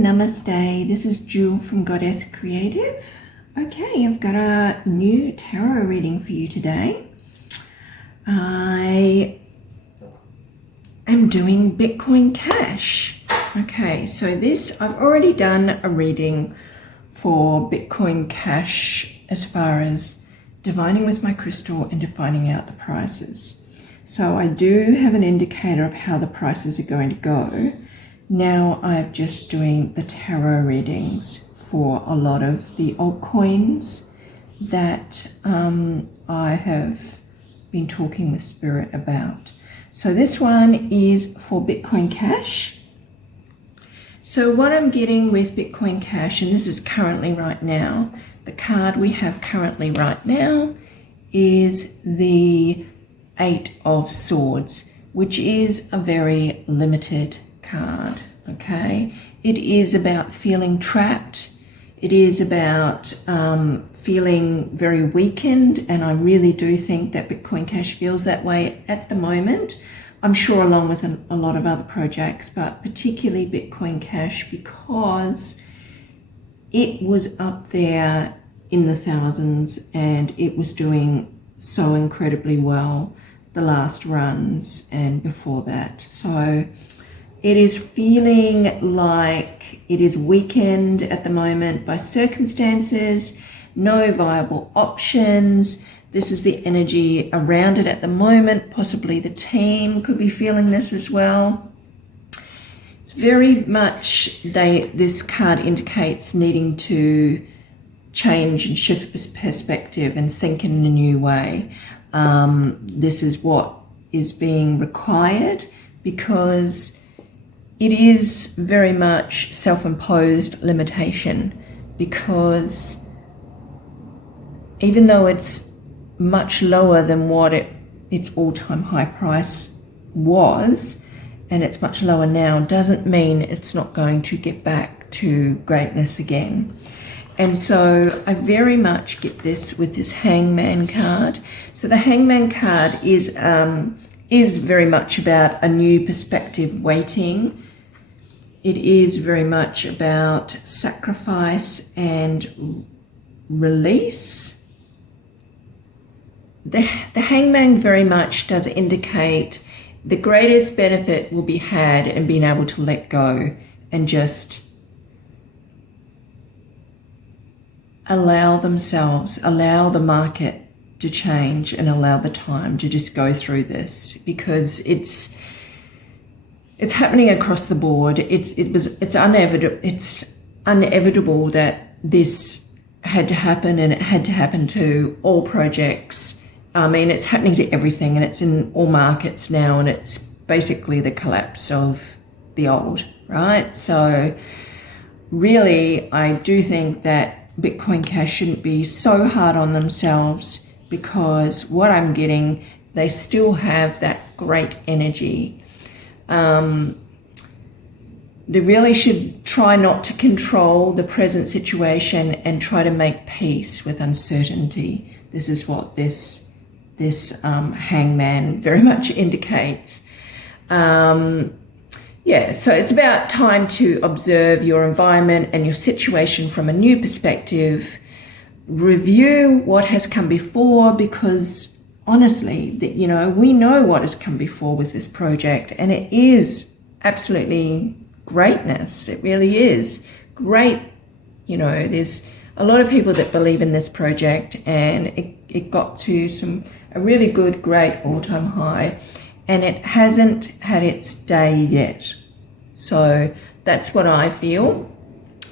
namaste. This is Jewel from Goddess Creative. Okay, I've got a new tarot reading for you today. I am doing Bitcoin Cash. Okay, so I've already done a reading for Bitcoin Cash as far as divining with my crystal and defining out the prices. So I do have an indicator of how the prices are going to go. Now I'm just doing the tarot readings for a lot of the altcoins that I have been talking with Spirit about. So this one is for Bitcoin Cash. So what I'm getting with Bitcoin Cash, and this is currently right now, the card we have currently right now is the Eight of Swords, which is a very limited card. Okay, it is about feeling trapped. It is about feeling very weakened, and I really do think that Bitcoin Cash feels that way at the moment. I'm sure along with a lot of other projects, but particularly Bitcoin Cash, because it was up there in the thousands and it was doing so incredibly well the last runs and before that. So it is feeling like it is weakened at the moment by circumstances, no viable options. This is the energy around it at the moment. Possibly the team could be feeling this as well. It's very much, this card indicates needing to change and shift perspective and think in a new way. This is what is being required, because it is very much self-imposed limitation, because even though it's much lower than what its all-time high price was, and it's much lower now, doesn't mean it's not going to get back to greatness again. And so I very much get this with this Hangman card. So the Hangman card is very much about a new perspective waiting. It is very much about sacrifice and release. The Hangman very much does indicate the greatest benefit will be had in being able to let go and just allow the market to change and allow the time to just go through this, because it's happening across the board. It's inevitable that this had to happen, and it had to happen to all projects. I mean, it's happening to everything, and it's in all markets now, and it's basically the collapse of the old, right? So really, I do think that Bitcoin Cash shouldn't be so hard on themselves, because what I'm getting, they still have that great energy. They really should try not to control the present situation and try to make peace with uncertainty. This is what this Hangman very much indicates. Yeah, so it's about time to observe your environment and your situation from a new perspective. Review what has come before, because honestly, we know what has come before with this project, and it is absolutely greatness. It really is great. There's a lot of people that believe in this project, and it got to a really good, great all-time high, and it hasn't had its day yet. So that's what I feel.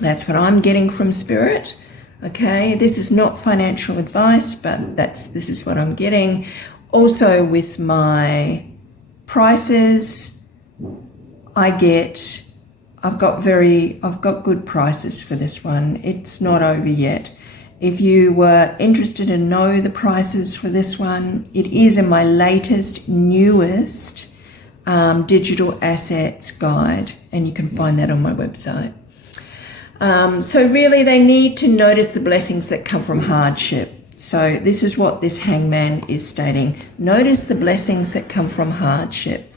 That's what I'm getting from Spirit. Okay, this is not financial advice, but this is what I'm getting. Also with my prices, I've got good prices for this one. It's not over yet. If you were interested to know the prices for this one, it is in my newest digital assets guide, and you can find that on my website. So really, they need to notice the blessings that come from hardship. So this is what this Hangman is stating. Notice the blessings that come from hardship.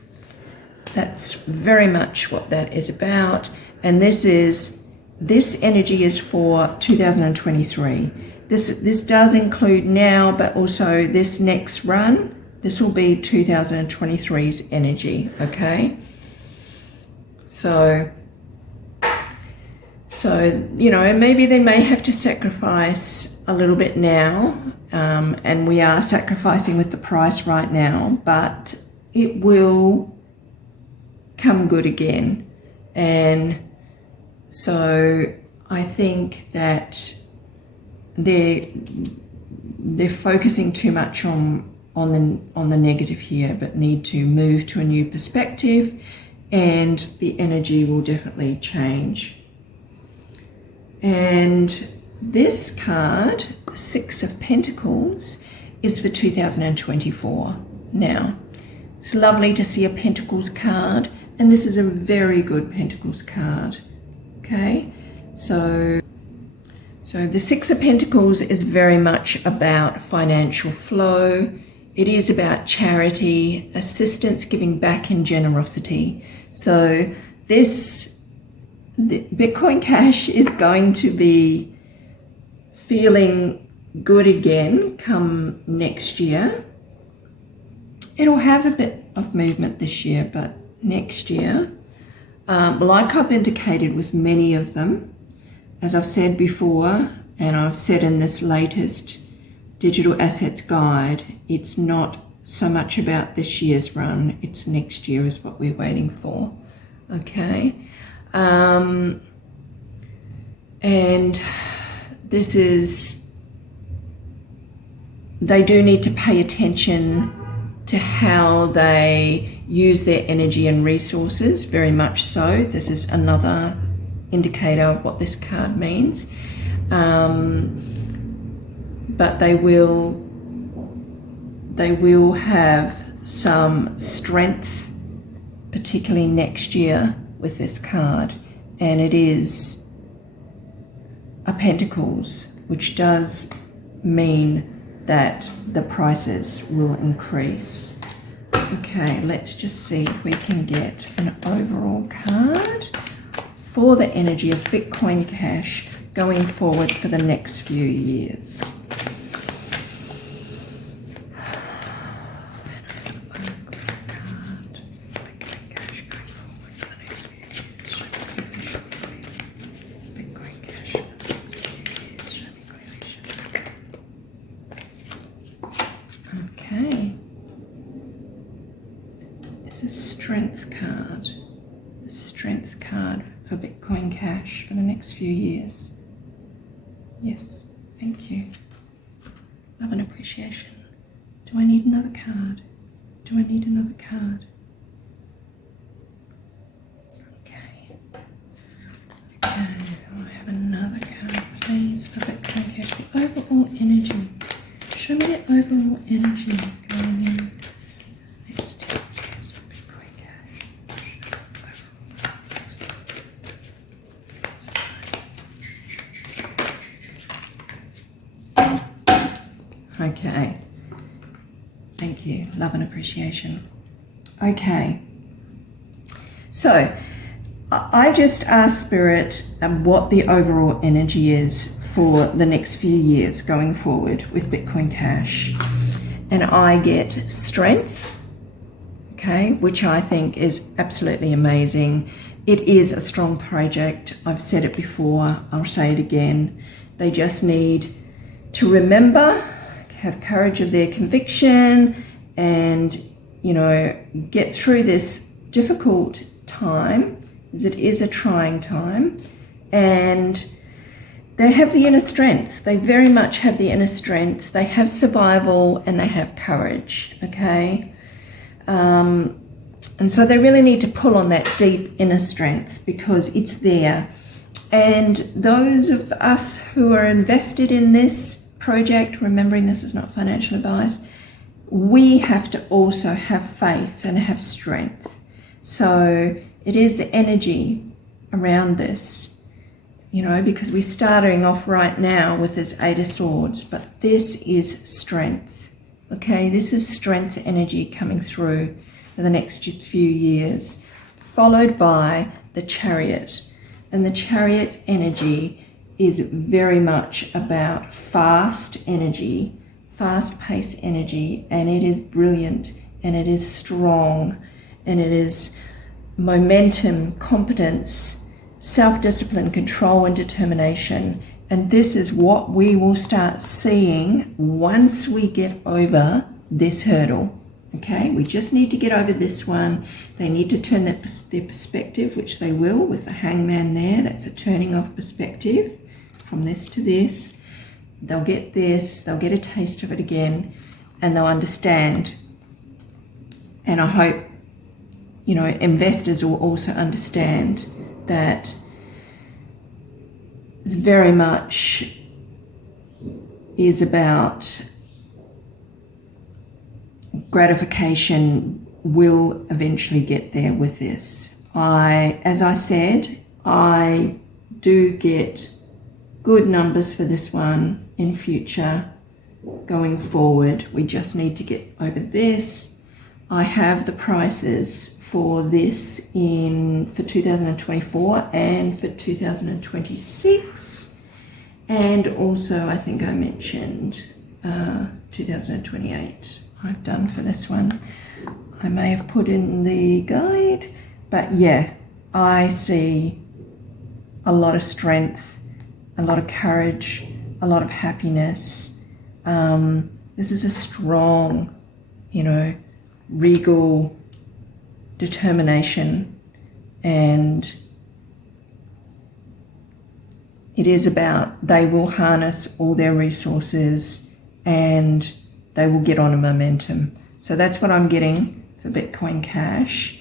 That's very much what that is about. And this is this energy is for 2023. This does include now, but also this next run. This will be 2023's energy, okay? So, you know, maybe they may have to sacrifice a little bit now, and we are sacrificing with the price right now, but it will come good again. And so I think that they're focusing too much on the negative here, but need to move to a new perspective, and the energy will definitely change. And this card, the Six of Pentacles, is for 2024. Now, it's lovely to see a Pentacles card, and this is a very good Pentacles card. Okay, so the Six of Pentacles is very much about financial flow. It is about charity, assistance, giving back, and generosity. So the Bitcoin Cash is going to be feeling good again come next year. It'll have a bit of movement this year, but next year, like I've indicated with many of them, as I've said before, and I've said in this latest digital assets guide, it's not so much about this year's run, it's next year is what we're waiting for. Okay. And this is, they do need to pay attention to how they use their energy and resources, very much so. This is another indicator of what this card means. But they will have some strength, particularly next year with this card, and it is a Pentacles, which does mean that the prices will increase. Okay, let's just see if we can get an overall card for the energy of Bitcoin Cash going forward for the next few years. Okay, this is Strength card. The Strength card for Bitcoin Cash for the next few years. Yes, thank you. Love and appreciation. Do I need another card? Do I need another card? Okay. Okay, I have another card, please, for Bitcoin Cash. The overall energy. Show me the overall energy going in next 2 years for Bitcoin Cash. Okay. Thank you. Love and appreciation. Okay. So, I just asked Spirit what the overall energy is for the next few years going forward with Bitcoin Cash. And I get strength, okay, which I think is absolutely amazing. It is a strong project. I've said it before, I'll say it again. They just need to remember, have courage of their conviction, and, you know, get through this difficult time, as it is a trying time, and they have the inner strength. They very much have the inner strength. They have survival and they have courage, okay? And so they really need to pull on that deep inner strength because it's there. And those of us who are invested in this project, remembering this is not financial advice, we have to also have faith and have strength. So it is the energy around this, you know, because we're starting off right now with this Eight of Swords, but this is strength, okay? This is strength energy coming through for the next few years, followed by the Chariot. And the Chariot energy is very much about fast energy, fast-paced energy, and it is brilliant, and it is strong, and it is momentum, competence, self-discipline, control, and determination. And this is what we will start seeing once we get over this hurdle. Okay, we just need to get over this one. They need to turn their perspective, which they will with the Hangman there. That's a turning of perspective from this to this. They'll get this, they'll get a taste of it again, and they'll understand. And I hope, you know, investors will also understand that it's very much is about gratification will eventually get there with this. As I said, I do get good numbers for this one in future going forward. We just need to get over this. I have the prices for this for 2024 and for 2026, and also I think I mentioned 2028 I've done for this one. I may have put in the guide, but yeah, I see a lot of strength, a lot of courage, a lot of happiness. This is a strong, you know, regal determination, and it is about they will harness all their resources and they will get on a momentum. So that's what I'm getting for Bitcoin Cash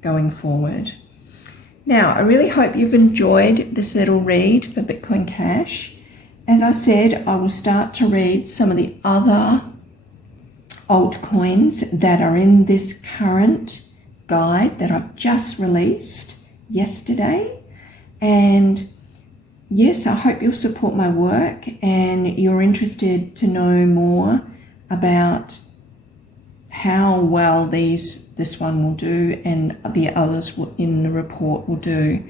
going forward. Now, I really hope you've enjoyed this little read for Bitcoin Cash. As I said, I will start to read some of the other altcoins that are in this current guide that I've just released yesterday. And yes, I hope you'll support my work and you're interested to know more about how well this one will do and the others in the report will do.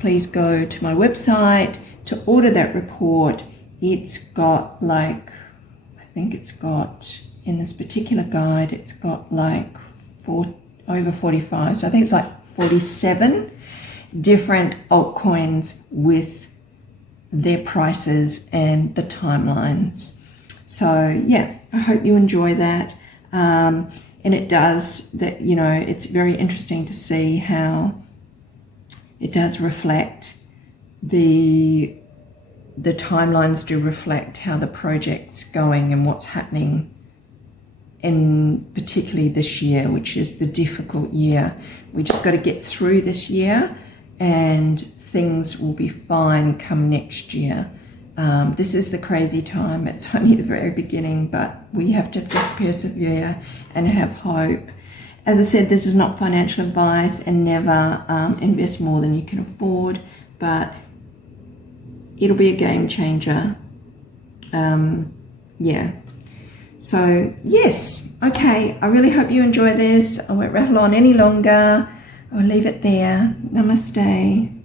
Please go to my website to order that report. It's got I think it's got, in this particular guide, it's got like over 45, so I think it's like 47 different altcoins with their prices and the timelines. So yeah, I hope you enjoy that. And it does that, you know, it's very interesting to see how it does reflect the timelines do reflect how the project's going and what's happening in particularly this year, which is the difficult year. We just got to get through this year and things will be fine come next year. This is the crazy time. It's only the very beginning, but we have to just persevere and have hope. As I said, this is not financial advice, and never invest more than you can afford, but it'll be a game changer. Yeah. So yes, okay, I really hope you enjoy this. I won't rattle on any longer. I'll leave it there. Namaste.